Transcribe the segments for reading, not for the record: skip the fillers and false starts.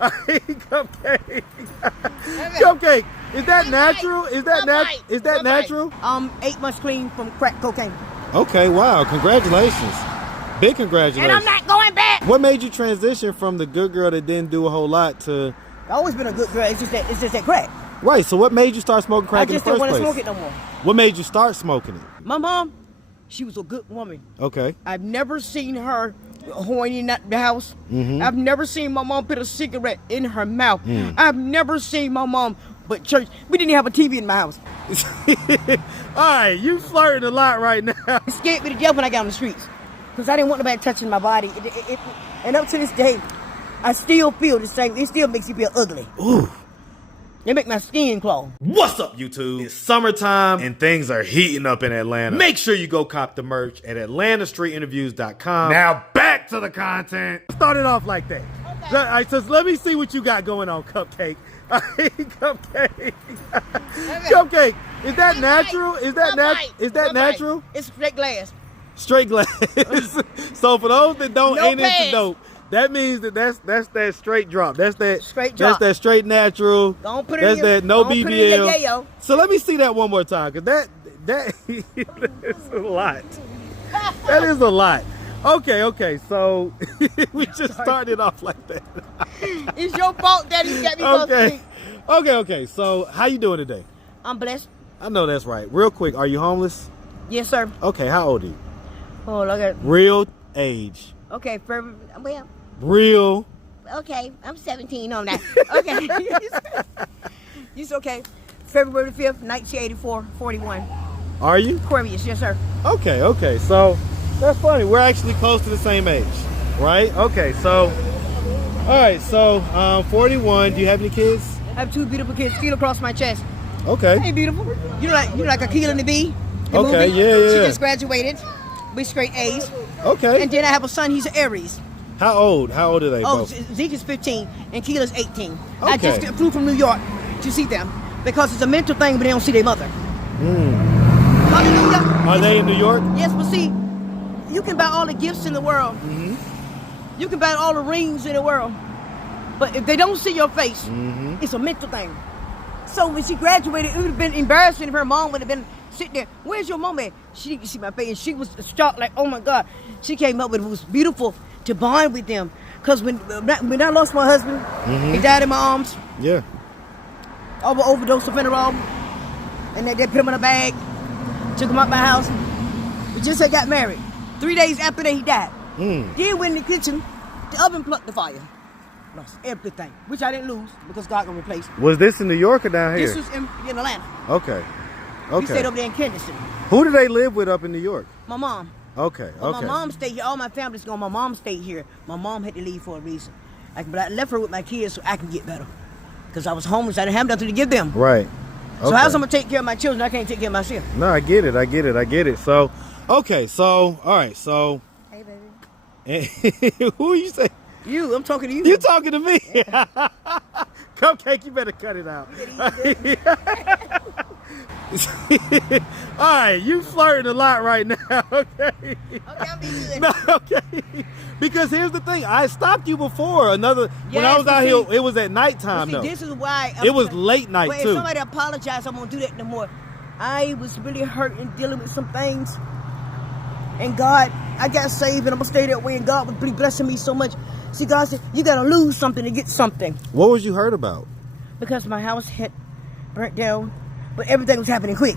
I hate Cupcake. Cupcake, is that natural? Is that natural? 8 months clean from crack cocaine. Okay, wow, congratulations. Big congratulations. And I'm not going back. What made you transition from the good girl that didn't do a whole lot to... I've always been a good girl. It's just that crack. Right, so what made you start smoking crack in the first place? I just don't want to smoke it no more. What made you start smoking it? My mom, she was a good woman. Okay. I've never seen her horny in the house. I've never seen my mom put a cigarette in her mouth. I've never seen my mom, but church, we didn't have a TV in my house. All right, you flirting a lot right now. It scared me to death when I got on the streets because I didn't want nobody touching my body. And up to this day, I still feel the same. It still makes you feel ugly. Ooh. They make my skin crawl. What's up, YouTube? It's summertime and things are heating up in Atlanta. Make sure you go cop the merch at AtlantaStreetInterviews.com. Now back to the content. Started off like that. Okay. All right, so let me see what you got going on, Cupcake. I hate Cupcake. Cupcake, is that natural? Is that natural? It's straight glass. Straight glass. So for those that ain't into dope, that means that's that straight drop. That's that straight drop. That's that straight natural. Don't put it that's in your, that no don't BBL. Put it in your yayo. So let me see that one more time, cause that is a lot. That is a lot. Okay. So we just started off like that. It's your fault that he got me Okay. So how you doing today? I'm blessed. I know that's right. Real quick, are you homeless? Yes, sir. Okay, how old are you? Oh, look at real age. Okay, well. Real. Okay, I'm 17 on that. Okay. You's okay. February 5th, 1984, 41. Are you? Aquarius, yes, sir. Okay. So that's funny. We're actually close to the same age, right? Okay, so all right. So 41. Do you have any kids? I have 2 beautiful kids. Feel across my chest. Okay. Hey, beautiful. You like Akila and the Bee? Okay, movie? yeah. She just graduated with straight A's. Okay. And then I have a son. He's an Aries. How old? How old are they both? Zeke is 15 and Keela's 18. Okay. I just flew from New York to see them because it's a mental thing, but they don't see their mother. Hallelujah. Are they in New York? Yes, but see, you can buy all the gifts in the world. You can buy all the rings in the world. But if they don't see your face, it's a mental thing. So when she graduated, it would have been embarrassing if her mom would have been sitting there. Where's your mom at? She didn't see my face. And she was shocked, like, oh my God. She came up with it. It was beautiful to bond with them. Because when I lost my husband, he died in my arms. Yeah. Overdose of fentanyl. And they put him in a bag, took him out my house. We just had got married. 3 days after that, he died. Then went in the kitchen, the oven plucked the fire. Lost everything, which I didn't lose because God can replace. Was this in New York or down here? This was in Atlanta. Okay. We stayed over there in Kensington. Who do they live with up in New York? My mom. Okay. My mom stayed here. All my family's gone. My mom stayed here. My mom had to leave for a reason. But I left her with my kids so I can get better. Because I was homeless. I didn't have nothing to give them. Right. So how's I'm going to take care of my children? I can't take care of myself. No, I get it. So, okay. So, all right. So. Hey, baby. Who you say? You. I'm talking to you. You talking to me? Cupcake, you better cut it out. All right, you flirting a lot right now, okay? Okay, I'm being good. No, okay. Because here's the thing, I stopped you before. When I was out here, it was at nighttime though. This is why it was late night but too. If somebody apologized, I won't do that no more. I was really hurt and dealing with some things. And God, I got saved and I'm gonna stay that way, and God was really blessing me so much. See, God said, you gotta lose something to get something. What was you hurt about? Because my house had burnt down, but everything was happening quick.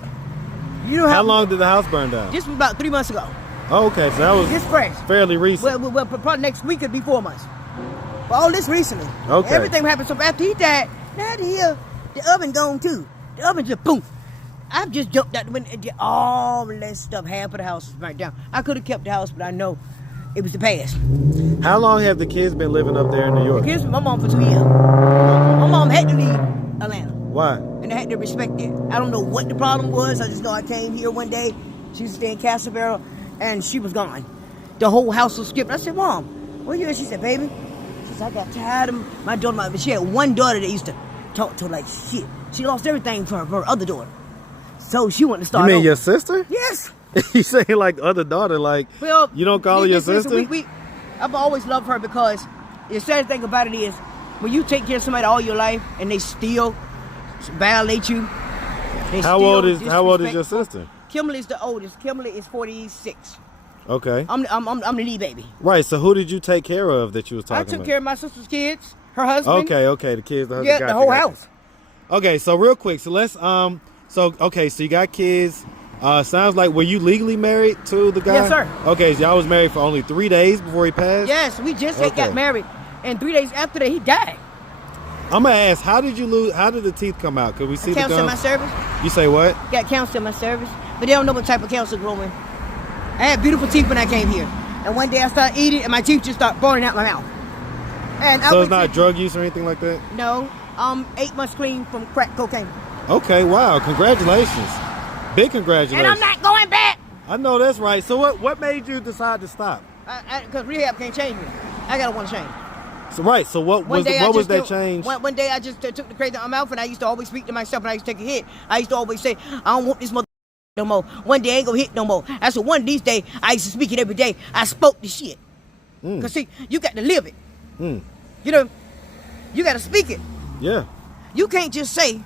You know how long did the house burn down? This was about 3 months ago. Oh, okay, so that was this fresh. Fairly recent. Well, probably next week it'd be 4 months. But all this recently. Okay. Everything happened. So after he died, now here, the oven gone too. The oven just boom. I've just jumped out the window and did all that stuff. Half of the house was burnt down. I could have kept the house, but I know it was the past. How long have the kids been living up there in New York? The kids with my mom for 2 years. My mom had to leave Atlanta. Why? And I had to respect it. I don't know what the problem was. I just know I came here one day. She used to stay in Castle Barrel, and she was gone. The whole house was skipped. I said, Mom, where you at? She said, baby. She said, I got tired of my daughter. She had one daughter that used to talk to her like shit. She lost everything for her other daughter. So she wanted to start You mean over. your sister? Yes. You say like other daughter, like you don't call her your sister? I've always loved her because the sad thing about it is when you take care of somebody all your life and they still violate you. How old is your sister? Kimberly's the oldest. Kimberly is 46. Okay. I'm the knee baby. Right. So who did you take care of that you was talking about? I took care of my sister's kids, her husband. Okay. The kids, the husband. Yeah, the whole house. Okay. So real quick. So let's So you got kids. Sounds like, were you legally married to the guy? Yes, sir. Okay. So y'all was married for only 3 days before he passed. Yes, we just got married, and 3 days after that he died. I'm gonna ask, how did the teeth come out? Could we see the gums? Counts in my service. You say what? Got counts in my service, but they don't know what type of counts are growing. I had beautiful teeth when I came here, and one day I started eating, and my teeth just started falling out my mouth. And so it's not drug use or anything like that? No, 8 months clean from crack cocaine. Okay, wow, congratulations, big congratulations. And I'm not going back. I know that's right. So what made you decide to stop? Because rehab can't change me. I gotta want to change. So right. So what was that change? One day I just took the crazy out of my mouth, and I used to always speak to myself, and I used to take a hit. I used to always say, I don't want this mother no more. One day I ain't gonna hit no more. I said, one of these days, I used to speak it every day. I spoke the shit. Because see, you got to live it. You know, you got to speak it. Yeah. You can't just say,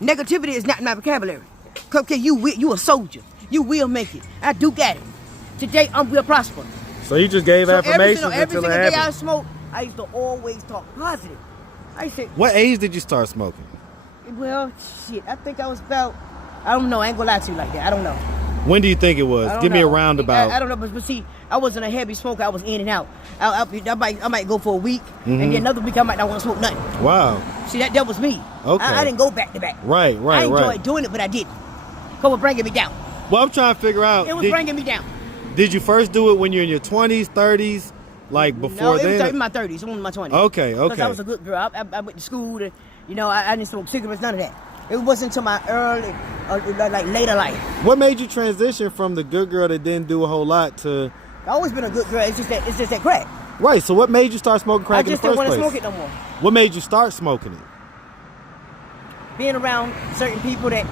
negativity is not in my vocabulary. Cupcake, you a soldier. You will make it. I do got it. Today, I'm real prosper. So you just gave affirmations every single it happened. day I smoke, I used to always talk positive. I said, what age did you start smoking? Well, shit, I think I was about, I don't know, I ain't gonna lie to you like that, I don't know. When do you think it was? Give me a roundabout. I don't know, but see, I wasn't a heavy smoker, I was in and out. I might go for a week, and then another week I might not want to smoke nothing. Wow. See, that was me. Okay. I didn't go back to back. Right. I enjoyed doing it, but I didn't. Because it was bringing me down. Well, I'm trying to figure out. It was bringing me down. Did you first do it when you're in your 20s, 30s, like before then? No, it was in my 30s. I was in my 20s. Okay. Because I was a good girl. I went to school. And, I didn't smoke cigarettes, none of that. It wasn't until my early, later life. What made you transition from the good girl that didn't do a whole lot to... I've always been a good girl. It's just that crack. Right. So what made you start smoking crack in the first place? I just didn't want to smoke it no more. What made you start smoking it? Being around certain people that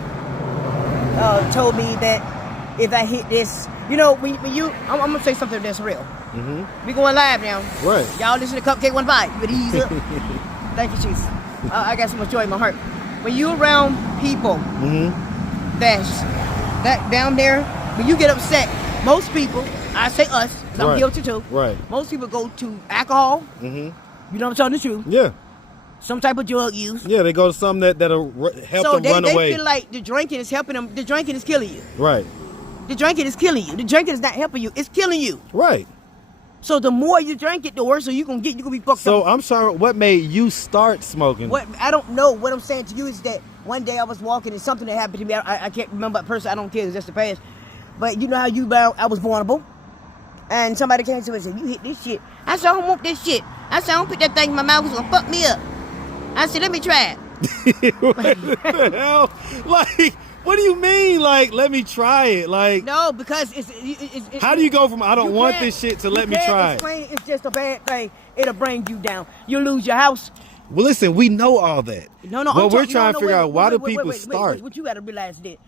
told me that if I hit this, when you, I'm gonna say something that's real. We going live now. Right. Y'all listen to Cupcake 1 Bite. But ease up. Thank you, Jesus. I got so much joy in my heart. When you around people that down there, when you get upset, most people, I say us, because I'm guilty too. Right. Most people go to alcohol. You know I'm telling the truth. Yeah. Some type of drug use. Yeah, they go to something that'll help them run away. So they feel like the drinking is helping them. The drinking is killing you. Right. The drinking is killing you. The drinking is not helping you. It's killing you. Right. So the more you drink it, the worse you gonna get. You gonna be fucked up. So I'm sorry. What made you start smoking? I don't know. What I'm saying to you is that one day I was walking and something that happened to me. I can't remember a person. I don't care. It's just the past. But you know how I was vulnerable, and somebody came to me and said, "You hit this shit." I said, "I don't want this shit." I said, "I don't put that thing in my mouth. It's gonna fuck me up." I said, "Let me try it." What the hell? Like, what do you mean? Like, let me try it? Like, no, because it's how do you go from I don't want this shit to let me try it? It's just a bad thing. It'll bring you down. You lose your house. Well, listen, we know all that. No. Well, we're trying to figure out why do people start. What you got to realize is that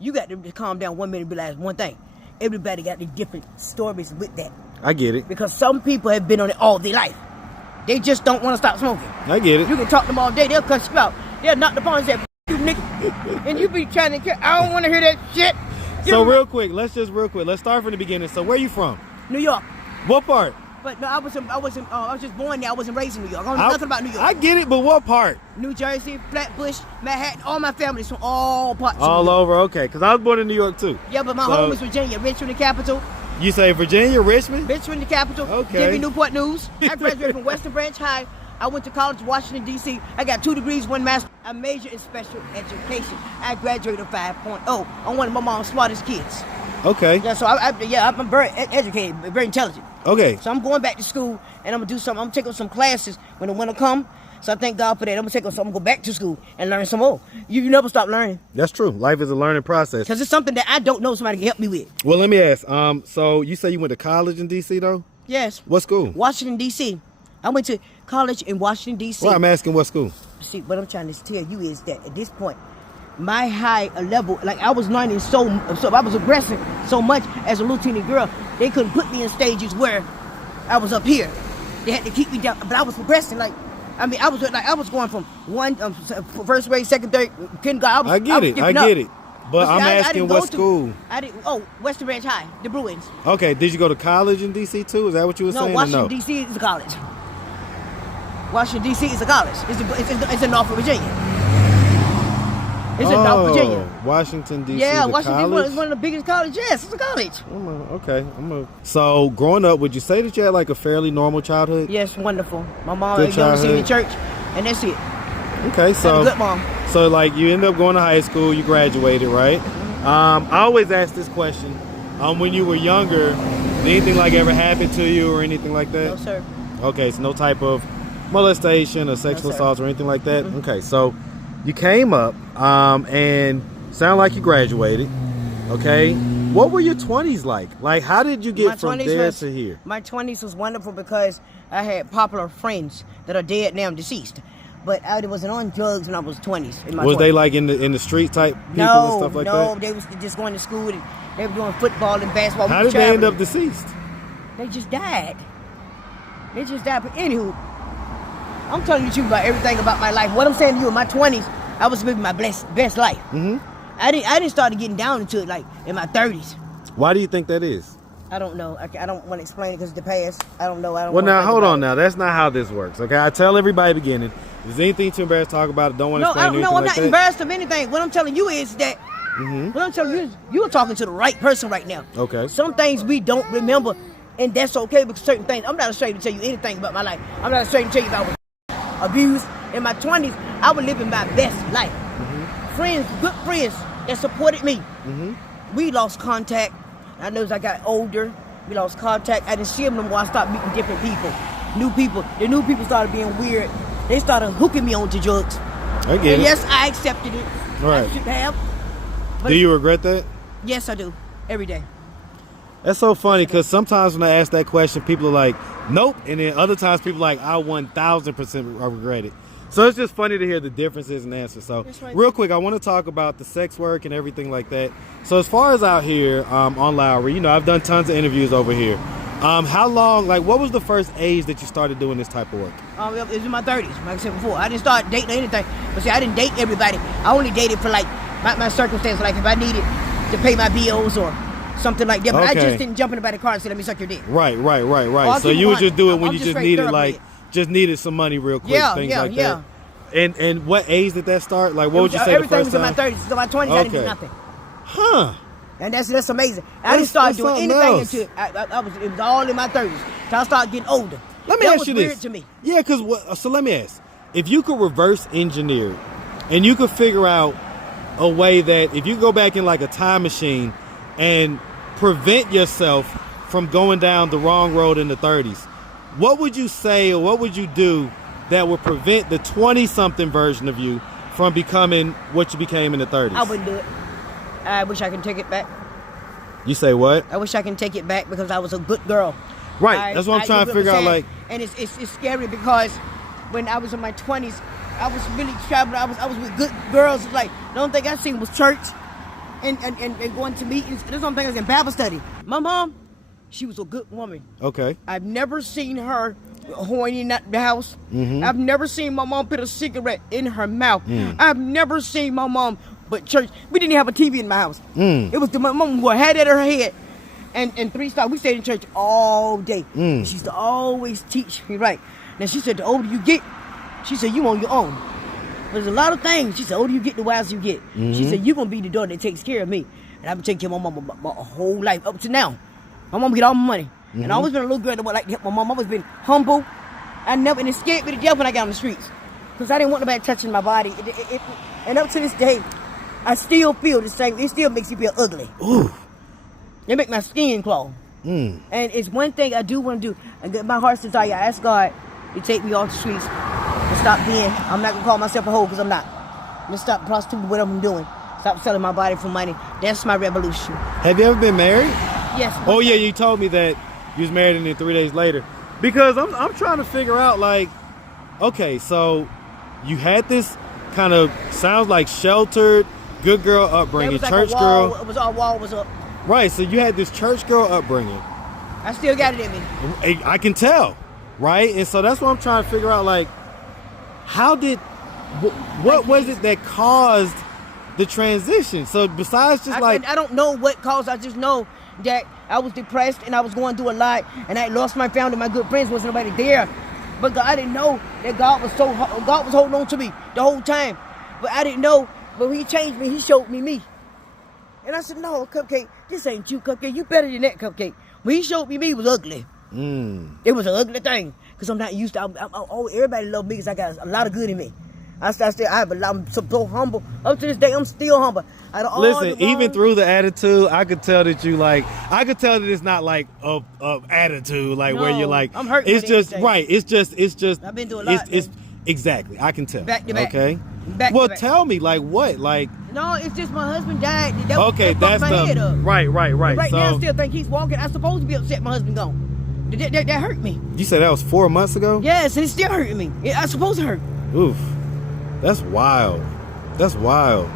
you got to calm down 1 minute and realize one thing. Everybody got the different stories with that. I get it. Because some people have been on it all their life. They just don't want to stop smoking. I get it. You can talk to them all day. They'll cut you out. They'll knock the phone and say, "You nigga," and you be trying to. I don't want to hear that shit. So real quick, let's start from the beginning. So where you from? New York. What part? But no, I was just born there. I wasn't raised in New York. I don't know nothing about New York. I get it, but what part? New Jersey, Flatbush, Manhattan. All my family's from all parts. All over, okay. Because I was born in New York too. Yeah, but my home is Virginia, Richmond, the capital. You say Virginia, Richmond? Richmond, the capital. Okay. Give me Newport News. I graduated from Western Branch High. I went to college, Washington, D.C. I got 2 degrees, 1 master. I majored in special education. I graduated 5.0. I'm one of my mom's smartest kids. Okay. Yeah, so I'm very educated, very intelligent. Okay. So I'm going back to school, and I'm going to do something. I'm taking some classes when the winter comes. So I thank God for that. I'm going to go back to school and learn some more. You never stop learning. That's true. Life is a learning process. Because it's something that I don't know somebody can help me with. Well, let me ask. So you say you went to college in D.C. though? Yes. What school? Washington, D.C. I went to college in Washington, D.C. Well, I'm asking what school. See, what I'm trying to tell you is that at this point, my high level, like I was learning so I was aggressive so much as a little teeny girl, they couldn't put me in stages where I was up here. They had to keep me down, but I was progressing like I mean, I was going from first grade, second, third, kindergarten. I get it. But I'm asking what school. Western Branch High, the Bruins. Okay, did you go to college in D.C. too? Is that what you were saying? Washington, D.C. is a college. Washington, D.C. is a college. It's in Norfolk, Virginia. It's in Norfolk, Virginia. Washington, D.C. Yeah, is Washington D.C. is one of the biggest colleges. Yes, it's a college. Okay. So, growing up, would you say that you had like a fairly normal childhood? Yes, wonderful. My mom was going to see in church, and that's it. Okay, so. I'm a good mom. So, like, you end up going to high school, you graduated, right? I always ask this question. When you were younger, did anything like ever happen to you or anything like that? No, sir. Okay, so no type of molestation or sexual assaults or anything like that? Mm-hmm. Okay, so you came up and sound like you graduated, okay? What were your 20s like? Like, how did you get from there to here? My 20s was wonderful because I had popular friends that are dead now, deceased. But I wasn't on drugs when I was 20s. Was they like in the street type people and stuff like that? No, they was just going to school and they were doing football and basketball. How did they end up deceased? They just died. But anywho, I'm telling you the truth about everything about my life. What I'm saying to you, in my 20s, I was living my best life. Mm-hmm. I didn't start getting down into it like in my 30s. Why do you think that is? I don't know. I don't want to explain it because it's the past. I don't know. Well, now, hold on now. That's not how this works, okay? I tell everybody at the beginning, if there's anything too embarrassed to talk about it, don't want to explain anything. No, I'm not embarrassed of anything. What I'm telling you is that, what I'm telling you is you're talking to the right person right now. Okay. Some things we don't remember, and that's okay because certain things, I'm not ashamed to tell you anything about my life. I'm not ashamed to tell you that I was abused. In my 20s, I was living my best life. Friends, good friends that supported me. We lost contact. I know as I got older, we lost contact. I didn't see them no more. I started meeting different people, new people. The new people started being weird. They started hooking me onto drugs. I get it. Yes, I accepted it. Right. I should have. Do you regret that? Yes, I do. Every day. That's so funny because sometimes when I ask that question, people are like, nope. And then other times people are like, I 1,000% regret it. So it's just funny to hear the differences in answers. So real quick, I want to talk about the sex work and everything like that. So as far as out here on Lowry, I've done tons of interviews over here. How long, what was the first age that you started doing this type of work? It was in my 30s, like I said before. I didn't start dating or anything. But see, I didn't date everybody. I only dated for my circumstance, like if I needed to pay my bills or something like that. But I just didn't jump in the car and say, let me suck your dick. Right. So you would just do it when you just needed some money real quick, things like that. And what age did that start? Like, what would you say the first time? Everything was in my 30s. So my 20s, I didn't do nothing. Huh. And that's amazing. I didn't start doing anything until it was all in my 30s. Till I started getting older. Let me ask you this. Weird to me. Yeah, so let me ask. If you could reverse engineer it, and you could figure out a way that if you go back in like a time machine and prevent yourself from going down the wrong road in the 30s, what would you say or what would you do that would prevent the 20-something version of you from becoming what you became in the 30s? I wouldn't do it. I wish I could take it back. You say what? I wish I can take it back because I was a good girl. Right. That's what I'm trying to figure out. And it's scary because when I was in my 20s, I was really traveling. I was with good girls. Like, the only thing I seen was church and going to meetings. That's the only thing I was in Bible study. My mom, she was a good woman. Okay. I've never seen her horny in the house. I've never seen my mom put a cigarette in her mouth. I've never seen my mom, but church, we didn't have a TV in my house. It was my mom who had it in her head. And 3 Star, we stayed in church all day. She used to always teach me right. Now she said, the older you get, she said, you on your own. There's a lot of things. She said, the older you get, the wiser you get. She said, you're going to be the daughter that takes care of me. And I've been taking care of my mom my whole life up to now. My mom get all my money. And I always been a little girl that would like to help my mom. I always been humble. And it scared me to death when I got on the streets. Because I didn't want nobody touching my body. And up to this day, I still feel the same. It still makes you feel ugly. Ooh. It make my skin crawl. And it's one thing I do want to do. I get my heart's desire. I ask God to take me off the streets and stop being, I'm not going to call myself a hoe because I'm not. I'm going to stop prostituting, whatever I'm doing. Stop selling my body for money. That's my revolution. Have you ever been married? Yes. Oh, yeah, you told me that you was married and then 3 days later. Because I'm trying to figure out, okay, so you had this kind of, sounds like sheltered, good girl upbringing, church girl. It was all wall was up. Right, so you had this church girl upbringing. I still got it in me. I can tell, right? And so that's what I'm trying to figure out, how did, what was it that caused the transition? So besides just I don't know what caused. I just know that I was depressed and I was going through a lot, and I lost my family, my good friends, wasn't nobody there. But I didn't know that God was holding on to me the whole time. But I didn't know. But when He changed me, He showed me. And I said, no, Cupcake, this ain't you, Cupcake. You better than that, Cupcake. When He showed me, it was ugly. It was an ugly thing. Because I'm not used to, everybody love me because I got a lot of good in me. I'm so humble. Up to this day, I'm still humble. Listen, even through the attitude, I could tell that I could tell that it's not like a attitude, like where you're like, I'm hurting. It's just, right. It's just. I've been through a lot. It's exactly. I can tell. Back to back. Okay. Back well, to back. tell me, like what? Like. No, it's just my husband died. That's my head up. Right. Right so, now, I still think he's walking. I'm supposed to be upset my husband gone. That hurt me. You said that was 4 months ago? Yes, and it's still hurting me. I'm supposed to hurt. Oof. That's wild. That's wild.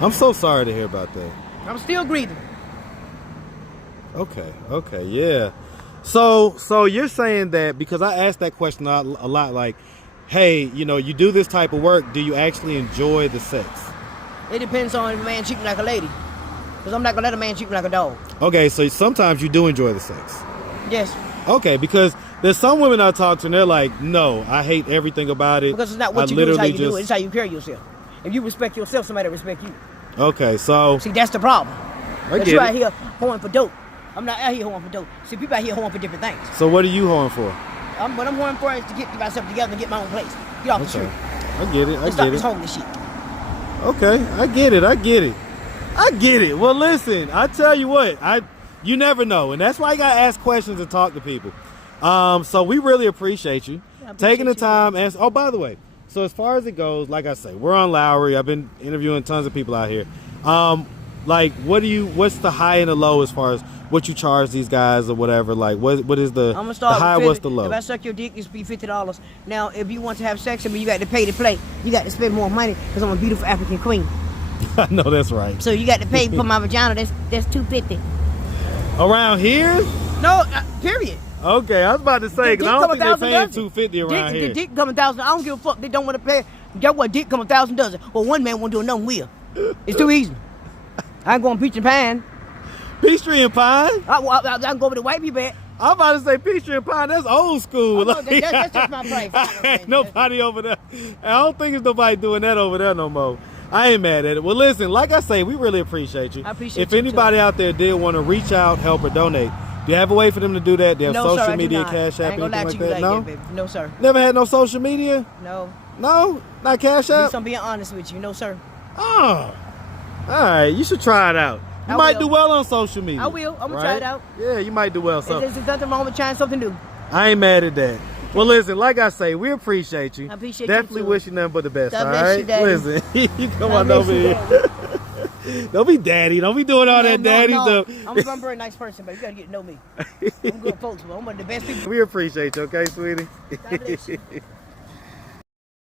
I'm so sorry to hear about that. I'm still grieving. Okay, yeah. So you're saying that because I asked that question a lot, like, hey, you do this type of work, do you actually enjoy the sex? It depends on if a man treat me like a lady. Because I'm not going to let a man treat me like a dog. Okay, so sometimes you do enjoy the sex. Yes. Okay, because there's some women I talk to and they're like, no, I hate everything about it. Because it's not what you do, it's how you do it. It's how you carry yourself. If you respect yourself, somebody will respect you. Okay, so... See, that's the problem. But you're out here hoeing for dope. I'm not out here hoeing for dope. See, people out here hoeing for different things. So what are you hoeing for? What I'm hoeing for is to get myself together and get my own place. Get off the street. I get it. Stop this homeless shit. Okay, I get it. Well, listen, I tell you what, you never know, and that's why you gotta ask questions and talk to people. So we really appreciate you taking the time. And oh, by the way, so as far as it goes, like I say, we're on Lowry. I've been interviewing tons of people out here. Like, what's the high and the low as far as what you charge these guys or whatever? Like, what is the high? What's the low? If I suck your dick, it's be $50. Now, if you want to have sex with me, you got to pay to play. You got to spend more money because I'm a beautiful African queen. I know that's right. So you got to pay for my vagina. That's $250. Around here? No, period. Okay, I was about to say because I don't think they're paying $250 around here. The dick come $1,000. I don't give a fuck. They don't want to pay. Guess what? Dick come $1,000 dozen. Well, one man won't do nothing will. It's too easy. I ain't going peach and pine. Peachtree and pine? I can go over to white people. I'm about to say Peachtree and pine. That's old school. That's just my price. Ain't nobody over there. I don't think there's nobody doing that over there no more. I ain't mad at it. Well, listen, like I say, we really appreciate you. I appreciate If anybody out there did want to reach out, help, or donate, do you have a way for them to do that? Do you have social media, Cash App, anything like that? No? No, sir. Never had no social media? No. No? Not Cash App? I'm being honest with you. No, sir. Oh. All right. You should try it out. You might do well on social media. I will. I'm going to try it out. Yeah, you might do well. There's nothing wrong with trying something new. I ain't mad at that. Well, listen, like I say, we appreciate you. I appreciate Definitely you too. wish you nothing but the best, God all bless right? you, Daddy. Listen, you come on over here. Don't be daddy. Don't be doing all that daddy stuff. I'm a very nice person, but you got to get to know me. I'm good folks, but I'm one of the best people. We appreciate you, okay, sweetie? God bless you.